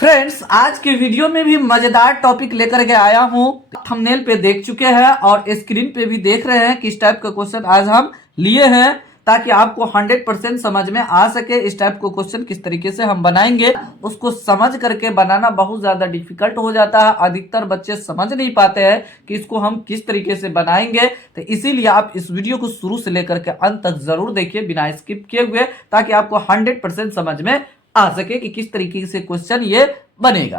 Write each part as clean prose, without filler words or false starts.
Friends, आज के video में भी मजेदार टॉपिक लेकर के आया हूं। थंबनेल पे देख चुके हैं और स्क्रीन पे भी देख रहे हैं किस टाइप का क्वेश्चन आज हम लिए हैं, ताकि आपको 100% समझ में आ सके इस टाइप को क्वेश्चन किस तरीके से हम बनाएंगे। उसको समझ करके बनाना बहुत ज्यादा डिफिकल्ट हो जाता है, अधिकतर बच्चे समझ नहीं पाते हैं कि इसको हम किस तरीके से बनाएंगे। तो इसीलिए आप इस वीडियो को शुरू से लेकर के अंत तक जरूर देखिए बिना स्किप किए हुए, ताकि आपको 100% समझ में आ सके कि किस तरीके से क्वेश्चन ये बनेगा।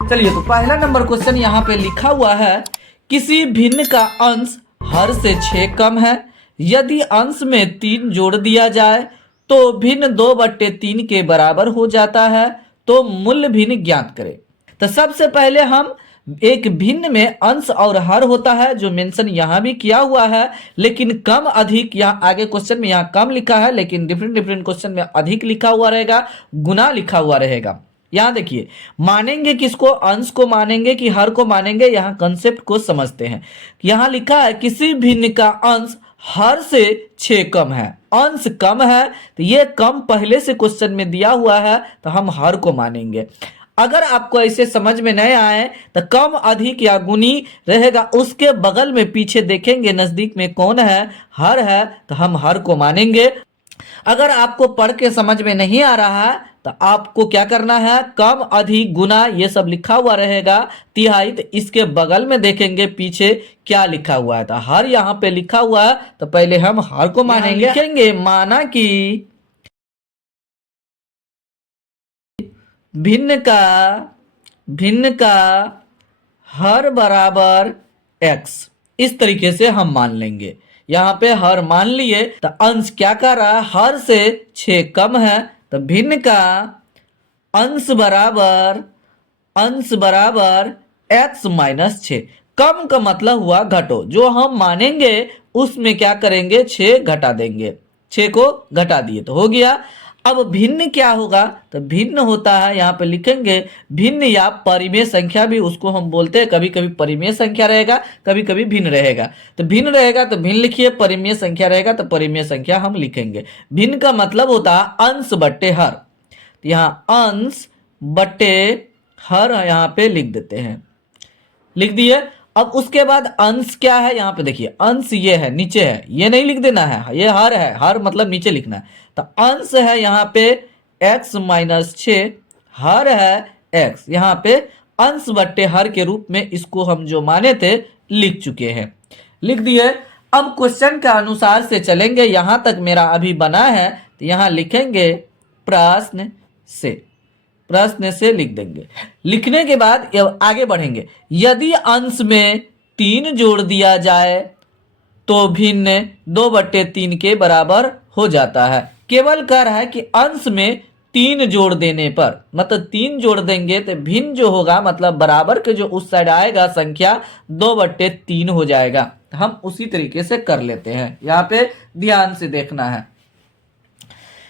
चलिए, तो पहला नंबर क्वेश्चन यहाँ पे लिखा हुआ है, किसी भिन्न का अंश हर से 6 कम है। यदि अंश में 3 जोड़ दिया जाए तो भिन्न 2/3 के बराबर हो जाता है, तो मूल्य भिन्न ज्ञात करें। तो सबसे पहले हम एक भिन्न में अंश और हर होता है, जो मेंशन यहां भी किया हुआ है, लेकिन कम अधिक यहाँ आगे क्वेश्चन में यहाँ कम लिखा है, लेकिन डिफरेंट क्वेश्चन में अधिक लिखा हुआ रहेगा, गुना लिखा हुआ रहेगा। यहां देखिए, मानेंगे किसको, अंश को मानेंगे कि हर को मानेंगे, यहाँ कंसेप्ट को समझते हैं। यहां लिखा है किसी भिन्न का अंश हर से 6 कम है। अंश कम है तो ये कम पहले से क्वेश्चन में दिया हुआ है, तो हम हर को मानेंगे। अगर आपको ऐसे समझ में नहीं आए तो कम अधिक या गुनी रहेगा, उसके बगल में पीछे देखेंगे नजदीक में कौन है, हर है, तो हम हर को मानेंगे। अगर आपको पढ़ के समझ में नहीं आ रहा है तो आपको क्या करना है, कम अधिक गुना ये सब लिखा हुआ रहेगा, तिहाई, तो इसके बगल में देखेंगे पीछे क्या लिखा हुआ है। तो हर यहाँ पे लिखा हुआ है, तो पहले हम हर को मानेंगे। लिखेंगे माना कि भिन्न का हर बराबर x, इस तरीके से हम मान लेंगे। यहाँ पे हर मान लिए, तो अंश क्या कर रहा है, हर से 6 कम है, तो भिन्न का अंश बराबर x माइनस 6। कम का मतलब हुआ घटो, जो हम मानेंगे उसमें क्या करेंगे, 6 घटा देंगे, 6 को घटा दिए तो हो गया। अब भिन्न क्या होगा, तो भिन्न होता है, यहाँ पे लिखेंगे भिन्न या परिमेय संख्या भी उसको हम बोलते हैं। कभी कभी परिमेय संख्या रहेगा, कभी कभी भिन्न रहेगा। तो भिन्न रहेगा तो भिन्न लिखिए, परिमेय संख्या रहेगा तो परिमेय संख्या हम लिखेंगे। भिन्न का मतलब होता है अंश बट्टे हर, तो यहाँ अंश बट्टे हर यहाँ पे लिख देते हैं, लिख दिए। अब उसके बाद अंश क्या है, यहाँ पे देखिए अंश ये है, नीचे है, ये नहीं लिख देना है, ये हर है, हर मतलब नीचे लिखना है। तो अंश है यहाँ पे x माइनस 6, हर है x, यहाँ पे अंश बट्टे हर के रूप में इसको हम जो माने थे लिख चुके हैं, लिख दिए। अब क्वेश्चन के अनुसार से चलेंगे, यहां तक मेरा अभी बना है, तो यहाँ लिखेंगे प्रश्न से लिख देंगे। लिखने के बाद आगे बढ़ेंगे। यदि अंश में 3 जोड़ दिया जाए तो भिन्न 2/3 के बराबर हो जाता है। केवल कह रहा है कि अंश में 3 जोड़ देने पर, मतलब 3 जोड़ देंगे तो भिन्न जो होगा, मतलब बराबर के जो उस साइड आएगा संख्या 2/3 हो जाएगा। हम उसी तरीके से कर लेते हैं, यहाँ पे ध्यान से देखना है।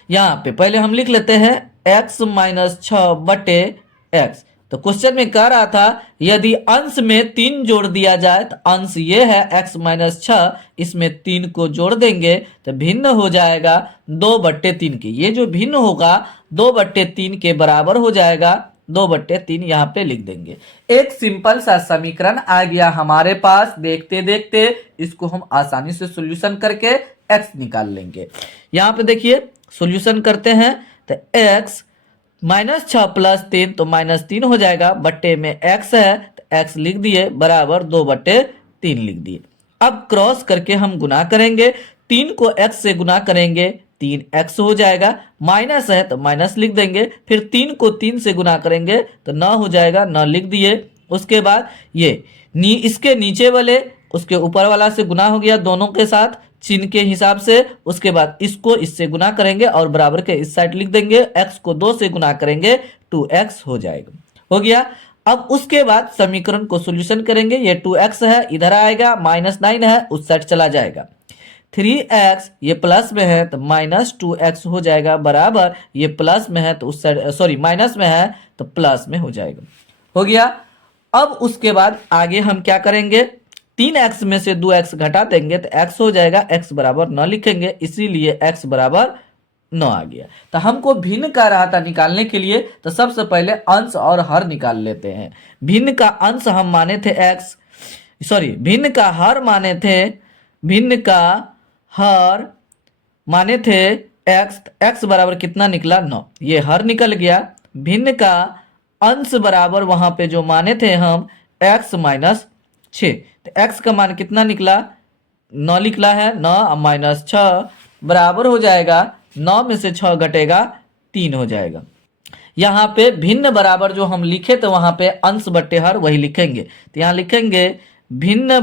यहाँ पे पहले हम लिख लेते हैं x माइनस 6/x। तो क्वेश्चन में कह रहा था यदि अंश में 3 जोड़ दिया जाए, तो अंश ये है x माइनस 6, इसमें 3 को जोड़ देंगे तो भिन्न हो जाएगा 2/3 की। ये जो भिन्न होगा 2/3 के बराबर हो जाएगा, 2/3 यहाँ पे लिख देंगे। एक सिंपल सा समीकरण आ गया हमारे पास। देखते देखते इसको हम आसानी से सोल्यूशन करके x निकाल लेंगे। यहाँ पे देखिए सोल्यूशन करते हैं, तो x माइनस 6 प्लस 3, तो -3 हो जाएगा, बट्टे में x है तो x लिख दिए, बराबर 2/3 लिख दिए। अब क्रॉस करके हम गुना करेंगे, 3 को x से गुना करेंगे 3x हो जाएगा, माइनस है तो माइनस लिख देंगे, फिर 3 को 3 से गुना करेंगे तो 9 हो जाएगा, 9 लिख दिए। उसके बाद ये इसके नीचे वाले उसके ऊपर वाला से गुना हो गया दोनों के साथ चिन्ह के हिसाब से। उसके बाद इसको इससे गुना करेंगे और बराबर के इस साइड लिख देंगे, x को 2 से गुना करेंगे 2x हो जाएगा, हो गया। अब उसके बाद समीकरण को सॉल्यूशन करेंगे, ये 2x है इधर आएगा, -9 है उस साइड चला जाएगा, 3x ये प्लस में है तो -2x हो जाएगा, बराबर ये प्लस में है तो उस साइड, सॉरी माइनस में है तो प्लस में हो जाएगा, हो गया। अब उसके बाद आगे हम क्या करेंगे, 3x में से 2x घटा देंगे तो x हो जाएगा, x बराबर 9 लिखेंगे, इसीलिए x बराबर 9 आ गया। तो हमको भिन्न का रहा था निकालने के लिए, तो सबसे पहले अंश और हर निकाल लेते हैं। भिन्न का अंश हम माने थे x, सॉरी भिन्न का हर माने थे, भिन्न का हर माने थे x, x बराबर कितना निकला 9, ये हर निकल गया। भिन्न का अंश बराबर वहां पे जो माने थे हम x माइनस 6, तो x का मान कितना निकला 9 निकला है, 9 माइनस 6 बराबर हो जाएगा 9 में से 6 घटेगा 3 हो जाएगा। यहाँ पे भिन्न बराबर जो हम लिखे तो वहां पे अंश बट्टे हर वही लिखेंगे, तो यहाँ लिखेंगे भिन्न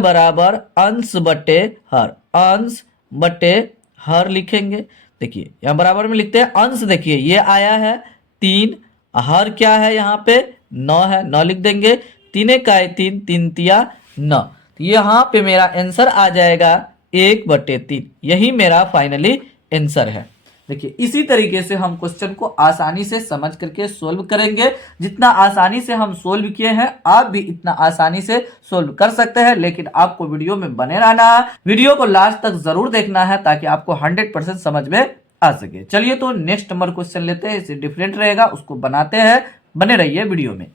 बराबर अंश बट्टे हर, अंश बट्टे हर लिखेंगे। देखिए यहाँ बराबर में लिखते हैं अंश, देखिए ये आया है 3, हर क्या है यहाँ पे 9 है, 9 लिख देंगे, 3 इकाई 3, 3 तिया 9, तो यहाँ पे मेरा आंसर आ जाएगा 1/3, यही मेरा फाइनली आंसर है। देखिए इसी तरीके से हम क्वेश्चन को आसानी से समझ करके सोल्व करेंगे। जितना आसानी से हम सोल्व किए हैं आप भी इतना आसानी से सोल्व कर सकते हैं, लेकिन आपको वीडियो में बने रहना है, वीडियो को लास्ट तक जरूर देखना है ताकि आपको 100% समझ में आ सके। चलिए तो नेक्स्ट नंबर क्वेश्चन लेते हैं, इसे डिफरेंट रहेगा, उसको बनाते हैं, बने रहिए वीडियो में।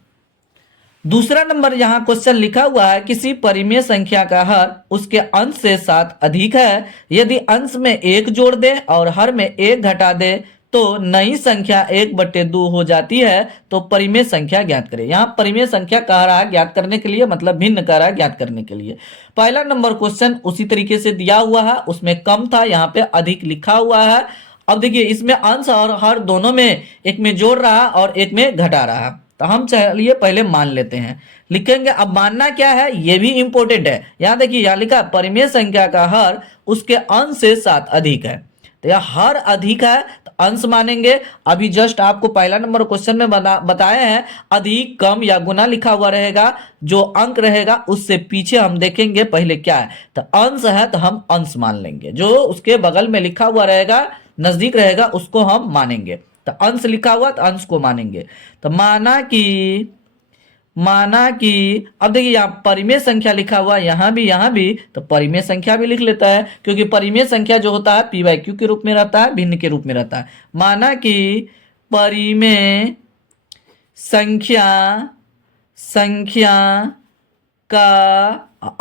दूसरा नंबर यहाँ क्वेश्चन लिखा हुआ है, किसी परिमेय संख्या का हर उसके अंश से 7 अधिक है, यदि अंश में 1 जोड़ दे और हर में 1 घटा दे तो नई संख्या 1/2 हो जाती है, तो परिमेय संख्या ज्ञात करें। यहाँ परिमेय संख्या कह रहा है ज्ञात करने के लिए, मतलब भिन्न कह रहा है ज्ञात करने के लिए। पहला नंबर क्वेश्चन उसी तरीके से दिया हुआ है, उसमें कम था, यहाँ पे अधिक लिखा हुआ है। अब देखिए इसमें अंश और हर दोनों में एक में जोड़ रहा और एक में घटा रहा, तो हम चलिए पहले मान लेते हैं, लिखेंगे। अब मानना क्या है ये भी इंपॉर्टेंट है। यहाँ देखिए यहाँ लिखा परिमेय संख्या का हर उसके अंश से 7 अधिक है, तो यह हर अधिक है तो अंश मानेंगे। अभी जस्ट आपको पहला नंबर क्वेश्चन में बताए हैं अधिक कम या गुना लिखा हुआ रहेगा, जो अंक रहेगा उससे पीछे हम देखेंगे पहले क्या है, तो अंश है तो हम अंश मान लेंगे, जो उसके बगल में लिखा हुआ रहेगा नजदीक रहेगा उसको हम मानेंगे। तो अंश लिखा हुआ तो अंश को मानेंगे। तो माना कि अब देखिए यहाँ परिमेय संख्या लिखा हुआ यहाँ भी, तो परिमेय संख्या भी लिख लेता है, क्योंकि परिमेय संख्या जो होता है p/q के रूप में रहता है, भिन्न के रूप में रहता है। माना कि परिमेय संख्या का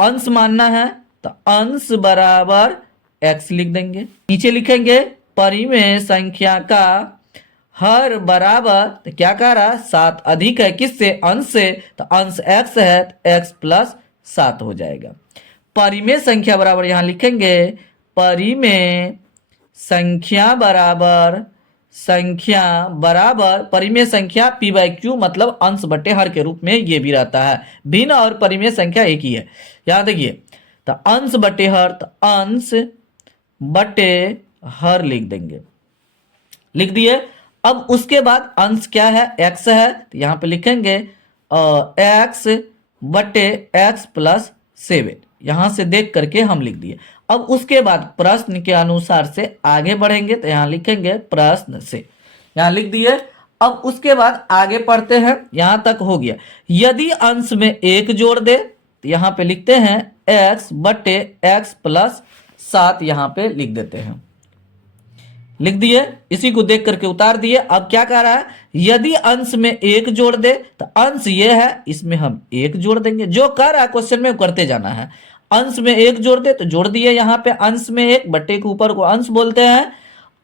अंश मानना है, तो अंश बराबर x लिख देंगे। नीचे लिखेंगे परिमेय संख्या का हर बराबर, तो क्या कह रहा 7 अधिक है, किससे अंश से, तो अंश x है तो x प्लस 7 हो जाएगा। परिमेय संख्या बराबर यहाँ लिखेंगे परिमेय संख्या बराबर परिमेय संख्या p/q मतलब अंश बटे हर के रूप में ये भी रहता है, भिन्न और परिमेय संख्या एक ही है। यहाँ देखिए तो अंश बटे हर, तो अंश बटे हर लिख देंगे, लिख दिए। अब उसके बाद अंश क्या है x है, तो यहाँ पे लिखेंगे x बटे x प्लस 7, यहाँ से देख करके हम लिख दिए। अब उसके बाद प्रश्न के अनुसार से आगे बढ़ेंगे, तो यहाँ लिखेंगे प्रश्न से, यहाँ लिख दिए। अब उसके बाद आगे पढ़ते हैं, यहाँ तक हो गया। यदि अंश में 1 जोड़ दे तो यहाँ पे लिखते हैं x बटे x प्लस 7, यहाँ पे लिख देते हैं, लिख दिए। इसी को देख करके उतार दिए। अब क्या कह रहा है, यदि अंश में 1 जोड़ दे, तो अंश ये है इसमें हम 1 जोड़ देंगे, जो कह रहा है क्वेश्चन में करते जाना है। अंश में 1 जोड़ दे तो जोड़ दिए, यहाँ पे अंश में 1 बट्टे के ऊपर को अंश बोलते हैं,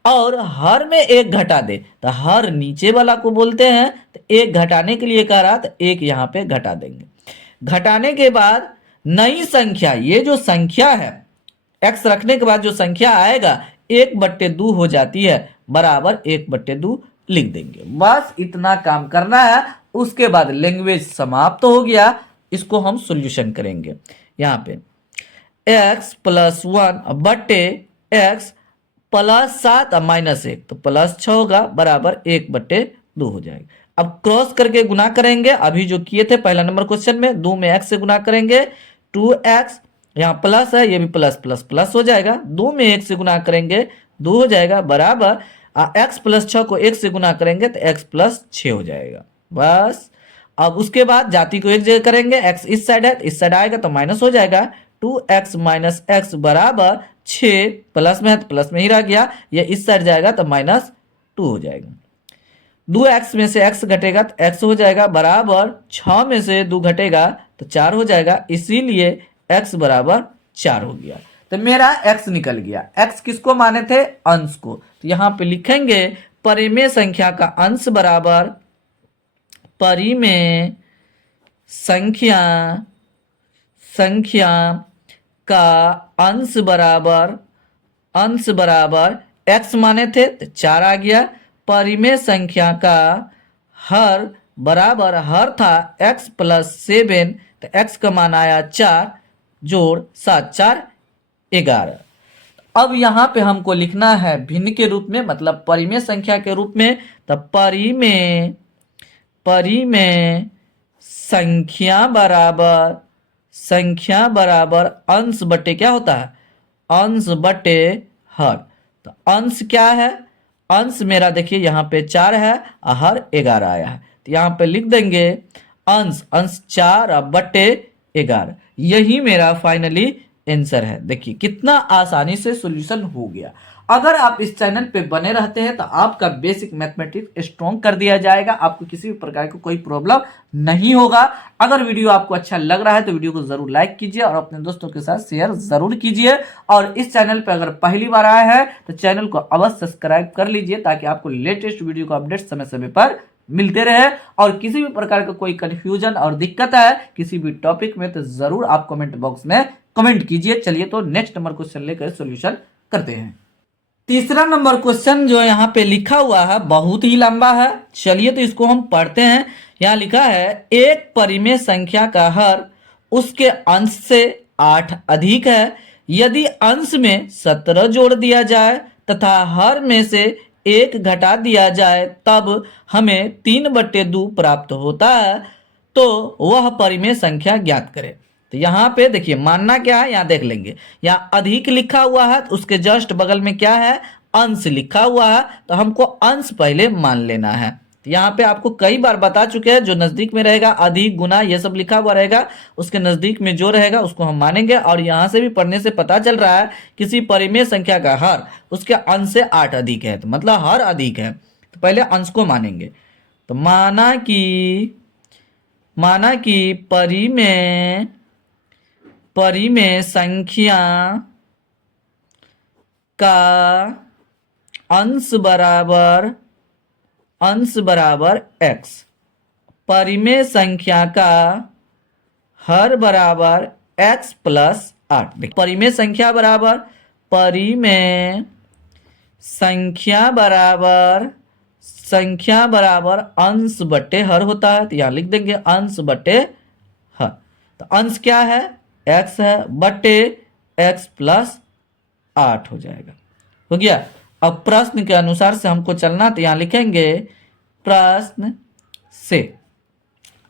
और हर में 1 घटा दे तो हर नीचे वाला को बोलते हैं। तो 1 घटाने के लिए कह रहा तो 1 यहाँ पे घटा देंगे। घटाने के बाद नई संख्या, ये जो संख्या है x रखने के बाद जो संख्या आएगा 1/2 हो जाती है, बराबर 1/2 लिख देंगे। बस इतना काम करना है, उसके बाद लैंग्वेज समाप्त हो गया। इसको हम सॉल्यूशन करेंगे। यहाँ पे x प्लस 1 बटे x प्लस 7 माइनस 1, तो प्लस 6 होगा, बराबर 1/2 हो जाएगा। अब क्रॉस करके गुना करेंगे, अभी जो किए थे पहला नंबर क्वेश्चन में 2 में x से गुना करेंगे, 2x, यहाँ प्लस है ये भी प्लस प्लस प्लस हो जाएगा, 2 में 1 से गुना करेंगे 2 हो जाएगा, बराबर x प्लस 6 को 1 से गुना करेंगे तो x प्लस 6 हो जाएगा। बस अब उसके बाद जाति को एक जगह करेंगे, x इस साइड है तो इस साइड आएगा तो माइनस हो जाएगा, 2x माइनस एक्स बराबर 6, प्लस में है तो प्लस में ही रह गया, ये इस साइड जाएगा तो -2 हो जाएगा। 2x में से x घटेगा तो x हो जाएगा बराबर 6 में से 2 घटेगा तो 4 हो जाएगा, इसीलिए x बराबर 4 हो गया। तो मेरा x निकल गया। x किसको माने थे? अंश को। तो यहाँ पे लिखेंगे परिमेय संख्या का अंश बराबर परिमेय संख्या का अंश बराबर x माने थे तो 4 आ गया, परिमेय संख्या का हर बराबर हर था x प्लस 7, तो x का मान आया 4 जोड़ 7 4 11। अब यहाँ पे हमको लिखना है भिन्न के रूप में, मतलब परिमेय संख्या के रूप में। तो परिमेय संख्या बराबर अंश बटे क्या होता है? अंश बटे हर। तो अंश क्या है? अंश मेरा देखिए यहाँ पे 4 है और हर 11 आया है, तो यहाँ पे लिख देंगे अंश 4 और बटे 11। यही मेरा फाइनली आंसर है। देखिए कितना आसानी से सॉल्यूशन हो गया। अगर आप इस चैनल पे बने रहते हैं तो आपका बेसिक मैथमेटिक्स स्ट्रॉन्ग कर दिया जाएगा, आपको किसी भी प्रकार की कोई प्रॉब्लम नहीं होगा। अगर वीडियो आपको अच्छा लग रहा है तो वीडियो को जरूर लाइक कीजिए और अपने दोस्तों के साथ शेयर जरूर कीजिए। और इस चैनल पे अगर पहली बार आए हैं तो चैनल को अवश्य सब्सक्राइब कर लीजिए, ताकि आपको लेटेस्ट वीडियो का अपडेट समय समय पर मिलते रहे। और किसी भी प्रकार का कोई कंफ्यूजन और दिक्कत है किसी भी टॉपिक में तो जरूर आप कमेंट बॉक्स में कमेंट कीजिए। चलिए तो नेक्स्ट नंबर क्वेश्चन लेकर सॉल्यूशन करते हैं। तीसरा नंबर क्वेश्चन जो यहाँ पे लिखा हुआ है बहुत ही लंबा है, चलिए तो इसको हम पढ़ते हैं। यहाँ लिखा है एक परिमेय संख्या का हर उसके अंश से 8 अधिक है, यदि अंश में 17 जोड़ दिया जाए तथा हर में से 1 घटा दिया जाए तब हमें 3/2 प्राप्त होता है, तो वह परिमेय संख्या ज्ञात करें। तो यहाँ पे देखिए मानना क्या है, यहाँ देख लेंगे। यहाँ अधिक लिखा हुआ है तो उसके जस्ट बगल में क्या है? अंश लिखा हुआ है, तो हमको अंश पहले मान लेना है। तो यहाँ पे आपको कई बार बता चुके हैं, जो नजदीक में रहेगा अधिक गुना ये सब लिखा हुआ रहेगा, उसके नजदीक में जो रहेगा उसको हम मानेंगे। और यहाँ से भी पढ़ने से पता चल रहा है किसी परिमेय संख्या का हर उसके अंश से 8 अधिक है, तो मतलब हर अधिक है, तो पहले अंश को मानेंगे। तो माना कि परिमेय संख्या का अंश बराबर x, परिमेय संख्या का हर बराबर x प्लस 8। परिमेय संख्या बराबर अंश बटे हर होता है, तो यहाँ लिख देंगे अंश बटे हर। तो अंश क्या है? x है बटे x प्लस 8 हो जाएगा। हो गया। अब प्रश्न के अनुसार से हमको चलना, तो यहाँ लिखेंगे प्रश्न से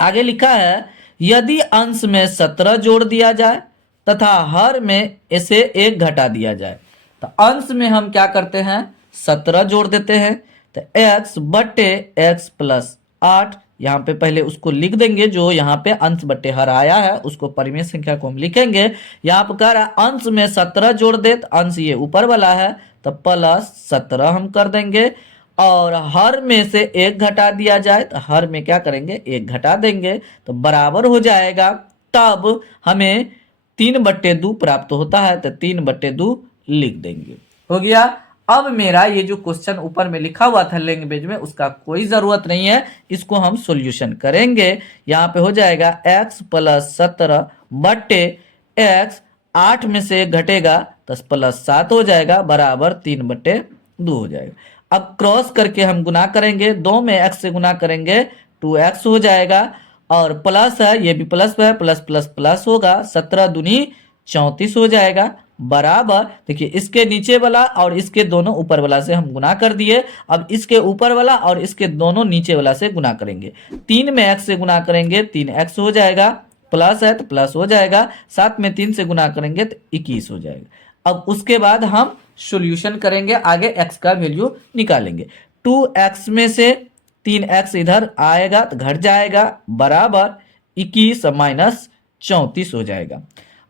आगे लिखा है यदि अंश में 17 जोड़ दिया जाए तथा हर में इसे 1 घटा दिया जाए। तो अंश में हम क्या करते हैं? 17 जोड़ देते हैं, तो x बटे x प्लस 8, यहाँ पे पहले उसको लिख देंगे जो यहाँ पे अंश बटे हर आया है, उसको परिमेय संख्या को हम लिखेंगे। यहाँ पर कह रहा है अंश में 17 जोड़ दे, तो अंश ये ऊपर वाला है तो प्लस 17 हम कर देंगे। और हर में से 1 घटा दिया जाए तो हर में क्या करेंगे? 1 घटा देंगे, तो बराबर हो जाएगा। तब हमें 3/2 प्राप्त होता है, तो 3/2 लिख देंगे। हो गया। अब मेरा ये जो क्वेश्चन ऊपर में लिखा हुआ था लैंग्वेज में, उसका कोई जरूरत नहीं है, इसको हम सॉल्यूशन करेंगे। यहाँ पे हो जाएगा x प्लस 17 बटे x, 8 में से 1 घटेगा तो प्लस 7 हो जाएगा, बराबर 3/2 हो जाएगा। अब क्रॉस करके हम गुना करेंगे, 2 में x से गुना करेंगे 2x हो जाएगा, और प्लस है ये भी प्लस है, प्लस प्लस प्लस होगा, 17 दूनी 34 हो जाएगा, बराबर देखिए इसके नीचे वाला और इसके दोनों ऊपर वाला से हम गुना कर दिए। अब इसके ऊपर वाला और इसके दोनों नीचे वाला से गुना करेंगे, 3 में x से गुना करेंगे 3x हो जाएगा, प्लस है तो प्लस हो जाएगा, 7 में 3 से गुना करेंगे तो 21 हो जाएगा। अब उसके बाद हम सॉल्यूशन करेंगे, आगे x का वैल्यू निकालेंगे। 2x में से 3x इधर आएगा तो घट जाएगा, बराबर 21 माइनस 34 हो जाएगा।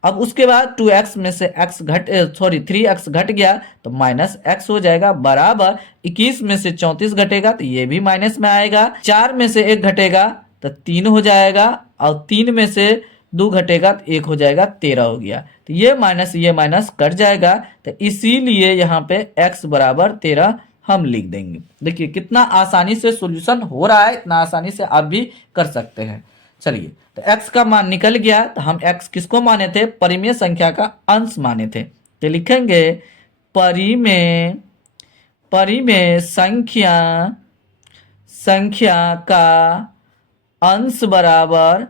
अब उसके बाद 2x में से x घट 3x घट गया तो माइनस x हो जाएगा, बराबर 21 में से 34 घटेगा तो ये भी माइनस में आएगा, 4 में से 1 घटेगा तो 3 हो जाएगा, और 3 में से 2 घटेगा तो 1 हो जाएगा, 13 हो गया। तो ये माइनस कट जाएगा, तो इसीलिए यहाँ पे x बराबर 13 हम लिख देंगे। देखिए कितना आसानी से सॉल्यूशन हो रहा है, इतना आसानी से आप भी कर सकते हैं। चलिए, तो x का मान निकल गया, तो हम x किसको माने थे? परिमेय संख्या का अंश माने थे। तो लिखेंगे परिमेय संख्या का अंश बराबर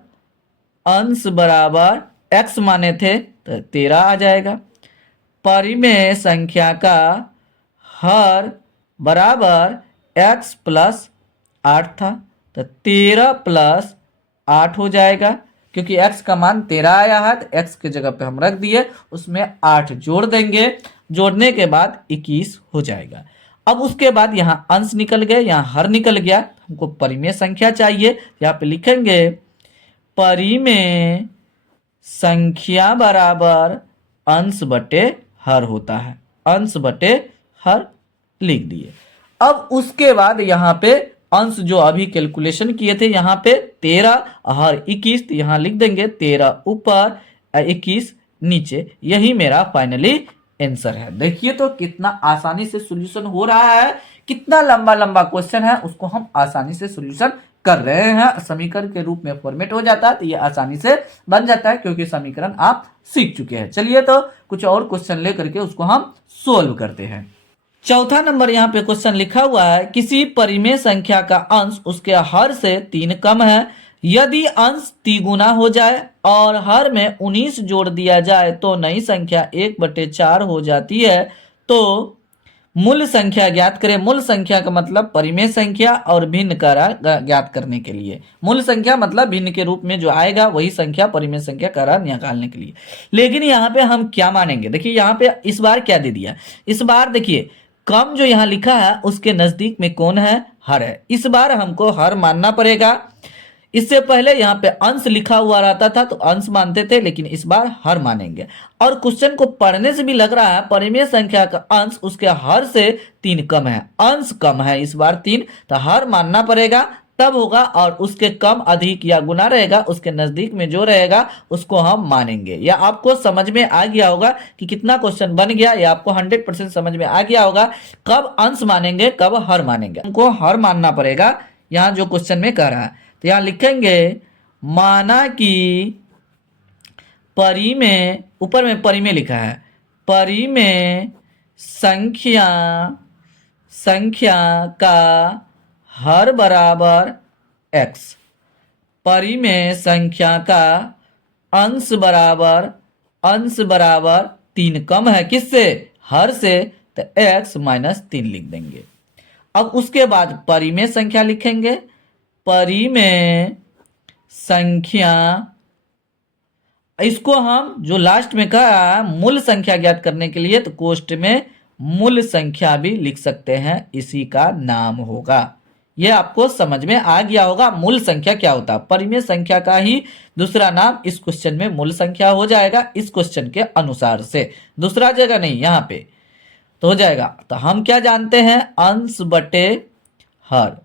x माने थे तो 13 आ जाएगा। परिमेय संख्या का हर बराबर x प्लस 8 था, तो 13 प्लस 8 हो जाएगा, क्योंकि x का मान 13 आया है तो x की जगह पे हम रख दिए, उसमें 8 जोड़ देंगे, जोड़ने के बाद 21 हो जाएगा। अब उसके बाद यहाँ अंश निकल गए, यहाँ हर निकल गया, हमको परिमेय संख्या चाहिए। यहाँ पे लिखेंगे परिमेय संख्या बराबर अंश बटे हर होता है, अंश बटे हर लिख दिए। अब उसके बाद यहाँ पे अंश जो अभी कैलकुलेशन किए थे, यहाँ पे 13 हर 21, तो यहाँ लिख देंगे 13 ऊपर 21 नीचे, यही मेरा फाइनली आंसर है। देखिए तो कितना आसानी से सॉल्यूशन हो रहा है, कितना लंबा क्वेश्चन है उसको हम आसानी से सॉल्यूशन कर रहे हैं। समीकरण के रूप में फॉर्मेट हो जाता है तो ये आसानी से बन जाता है, क्योंकि समीकरण आप सीख चुके हैं। चलिए तो कुछ और क्वेश्चन लेकर के उसको हम सोल्व करते हैं। चौथा नंबर यहाँ पे क्वेश्चन लिखा हुआ है, किसी परिमेय संख्या का अंश उसके हर से 3 कम है, यदि अंश तिगुना हो जाए और हर में 19 जोड़ दिया जाए तो नई संख्या 1/4 हो जाती है, तो मूल संख्या ज्ञात करें। मूल संख्या का मतलब परिमेय संख्या और भिन्न का ज्ञात करने के लिए, मूल संख्या मतलब भिन्न के रूप में जो आएगा वही संख्या परिमेय संख्या का निकालने के लिए। लेकिन यहाँ पे हम क्या मानेंगे? देखिए यहाँ पे इस बार क्या दे दिया, इस बार देखिए कम जो यहाँ लिखा है उसके नजदीक में कौन है? हर है। इस बार हमको हर मानना पड़ेगा। इससे पहले यहाँ पे अंश लिखा हुआ रहता था तो अंश मानते थे, लेकिन इस बार हर मानेंगे। और क्वेश्चन को पढ़ने से भी लग रहा है परिमेय संख्या का अंश उसके हर से 3 कम है, अंश कम है इस बार 3, तो हर मानना पड़ेगा तब होगा, और उसके कम अधिक या गुना रहेगा उसके नजदीक में जो रहेगा उसको हम मानेंगे। या आपको समझ में आ गया होगा कि कितना क्वेश्चन बन गया, या आपको 100% समझ में आ गया होगा कब अंश मानेंगे कब हर मानेंगे। हमको हर मानना पड़ेगा यहाँ जो क्वेश्चन में कह रहा है। तो यहाँ लिखेंगे माना कि परिमेय, ऊपर में परिमेय लिखा है, परिमेय संख्या का हर बराबर x, परिमेय संख्या का अंश बराबर 3 कम है किससे? हर से, तो x - 3 लिख देंगे। अब उसके बाद परिमेय संख्या लिखेंगे, परिमेय संख्या, इसको हम जो लास्ट में कहा मूल संख्या ज्ञात करने के लिए, तो कोष्ठ में मूल संख्या भी लिख सकते हैं, इसी का नाम होगा। यह आपको समझ में आ गया होगा मूल संख्या क्या होता है। परिमेय संख्या का ही दूसरा नाम इस क्वेश्चन में मूल संख्या हो जाएगा, इस क्वेश्चन के अनुसार से, दूसरा जगह नहीं, यहाँ पे तो हो जाएगा। तो हम क्या जानते हैं? अंश बटे हर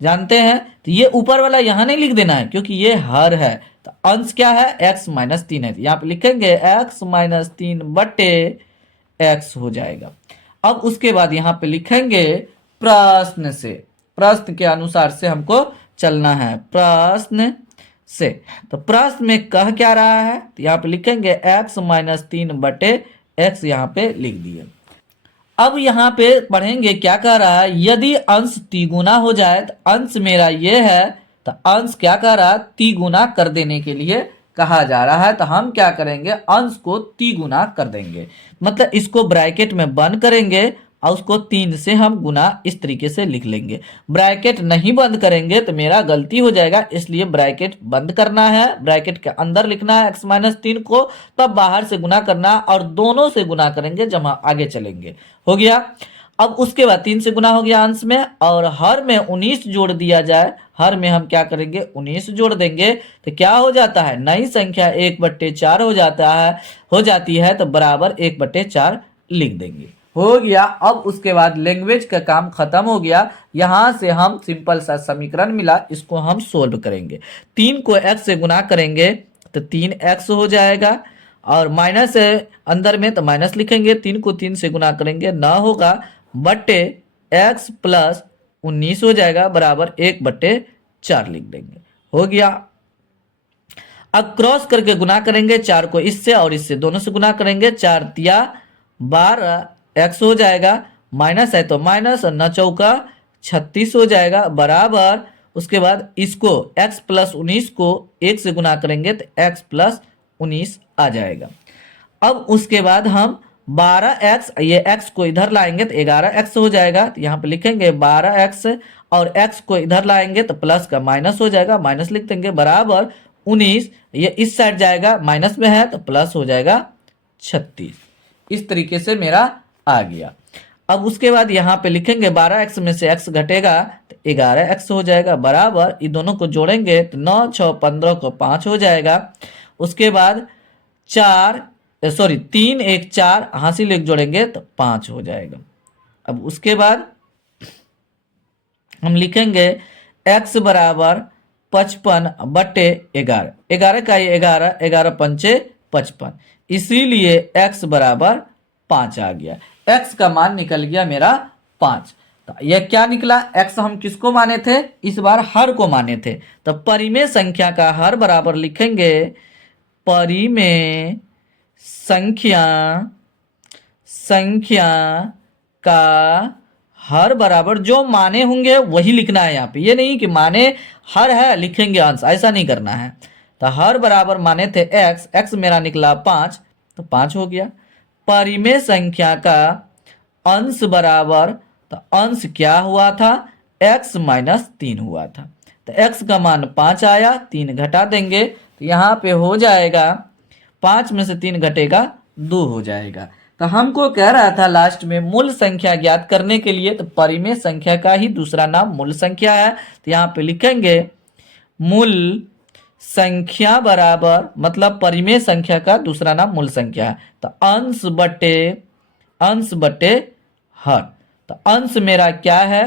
जानते हैं, तो ये ऊपर वाला यहाँ नहीं लिख देना है क्योंकि ये हर है। तो अंश क्या है? x - 3 है, तो यहाँ पे लिखेंगे x - 3 बटे x हो जाएगा। अब उसके बाद यहाँ पे लिखेंगे प्रश्न से, प्रश्न के अनुसार से हमको चलना है, प्रश्न से। तो प्रश्न में कह क्या रहा है? तो यहाँ पे लिखेंगे x - 3 बटे x, यहाँ पे लिख दिए। अब यहाँ पे पढ़ेंगे क्या कह रहा है, यदि अंश तिगुना हो जाए, तो अंश मेरा ये है, तो अंश क्या कह रहा है? तिगुना कर देने के लिए कहा जा रहा है। तो हम क्या करेंगे? अंश को तिगुना कर देंगे, मतलब इसको ब्रैकेट में बंद करेंगे और उसको 3 से हम गुना इस तरीके से लिख लेंगे। ब्रैकेट नहीं बंद करेंगे तो मेरा गलती हो जाएगा, इसलिए ब्रैकेट बंद करना है, ब्रैकेट के अंदर लिखना है x - 3 को, तब बाहर से गुना करना और दोनों से गुना करेंगे जब हम आगे चलेंगे। हो गया। अब उसके बाद 3 से गुना हो गया अंश में, और हर में 19 जोड़ दिया जाए। हर में हम क्या करेंगे, 19 जोड़ देंगे तो क्या हो जाता है, नई संख्या 1/4 हो जाता है, हो जाती है, तो बराबर 1/4 लिख देंगे। हो गया। अब उसके बाद लैंग्वेज का काम खत्म हो गया। यहां से हम सिंपल सा समीकरण मिला, इसको हम सोल्व करेंगे। 3 को x से गुना करेंगे तो 3x हो जाएगा, और माइनस है अंदर में तो माइनस लिखेंगे। 3 को 3 से गुना करेंगे ना होगा, बट्टे x प्लस 19 हो जाएगा, बराबर 1/4 लिख देंगे। हो गया। अब क्रॉस करके गुना करेंगे, 4 को इससे और इससे दोनों से गुना करेंगे, 4 तिया 12 x हो जाएगा, माइनस है तो माइनस, और न चौका 36 हो जाएगा, बराबर उसके बाद इसको x प्लस 19 को 1 से गुना करेंगे तो x प्लस 19 आ जाएगा। अब उसके बाद हम 12x, ये x को इधर लाएंगे तो 11x हो जाएगा, तो यहाँ पे लिखेंगे 12x, और x को इधर लाएंगे तो प्लस का माइनस हो जाएगा, माइनस लिख देंगे, बराबर 19, ये इस साइड जाएगा, माइनस में है तो प्लस हो जाएगा 36। इस तरीके से मेरा आ गया। अब उसके बाद यहाँ पे लिखेंगे 12x में से x घटेगा तो 11x हो जाएगा, बराबर ये दोनों को जोड़ेंगे तो 9 6 15 को 5 हो जाएगा। उसके बाद 3 1 4 हासिल एक जोड़ेंगे तो 5 हो जाएगा। अब उसके बाद हम लिखेंगे x बराबर 55/11, 11 का ये 11, 11 पंचे 55, इसीलिए x बराबर 5 आ गया। x का मान निकल गया मेरा 5। तो यह क्या निकला, x हम किसको माने थे, इस बार हर को माने थे, तो परिमेय संख्या का हर बराबर लिखेंगे, परिमेय संख्या का हर बराबर जो माने होंगे वही लिखना है यहाँ पे, ये नहीं कि माने हर है लिखेंगे अंश, ऐसा नहीं करना है। तो हर बराबर माने थे x मेरा निकला 5, तो 5 हो गया। परिमेय संख्या का अंश बराबर, तो अंश क्या हुआ था, x माइनस 3 हुआ था, तो x का मान 5 आया, 3 घटा देंगे तो यहाँ पे हो जाएगा 5 में से 3 घटेगा 2 हो जाएगा। तो हमको कह रहा था लास्ट में मूल संख्या ज्ञात करने के लिए, तो परिमेय संख्या का ही दूसरा नाम मूल संख्या है, तो यहाँ पे लिखेंगे मूल संख्या बराबर, मतलब परिमेय संख्या का दूसरा नाम मूल संख्या है, तो अंश बटे हर। तो अंश मेरा क्या है,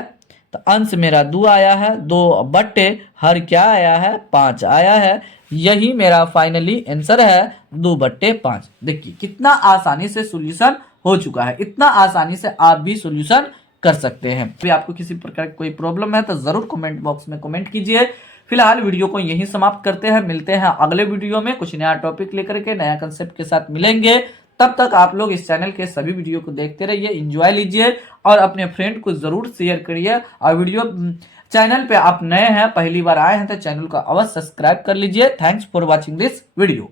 तो अंश मेरा 2 आया है, 2 बट्टे हर क्या आया है, 5 आया है। यही मेरा फाइनली आंसर है, 2/5। देखिए कितना आसानी से सॉल्यूशन हो चुका है, इतना आसानी से आप भी सॉल्यूशन कर सकते हैं। फिर आपको किसी प्रकार की कोई प्रॉब्लम है तो जरूर कमेंट बॉक्स में कमेंट कीजिए। फिलहाल वीडियो को यहीं समाप्त करते हैं, मिलते हैं अगले वीडियो में कुछ नया टॉपिक लेकर के, नया कंसेप्ट के साथ मिलेंगे। तब तक आप लोग इस चैनल के सभी वीडियो को देखते रहिए, एंजॉय लीजिए, और अपने फ्रेंड को जरूर शेयर करिए। और वीडियो चैनल पे आप नए हैं, पहली बार आए हैं, तो चैनल को अवश्य सब्सक्राइब कर लीजिए। Thanks for watching this video.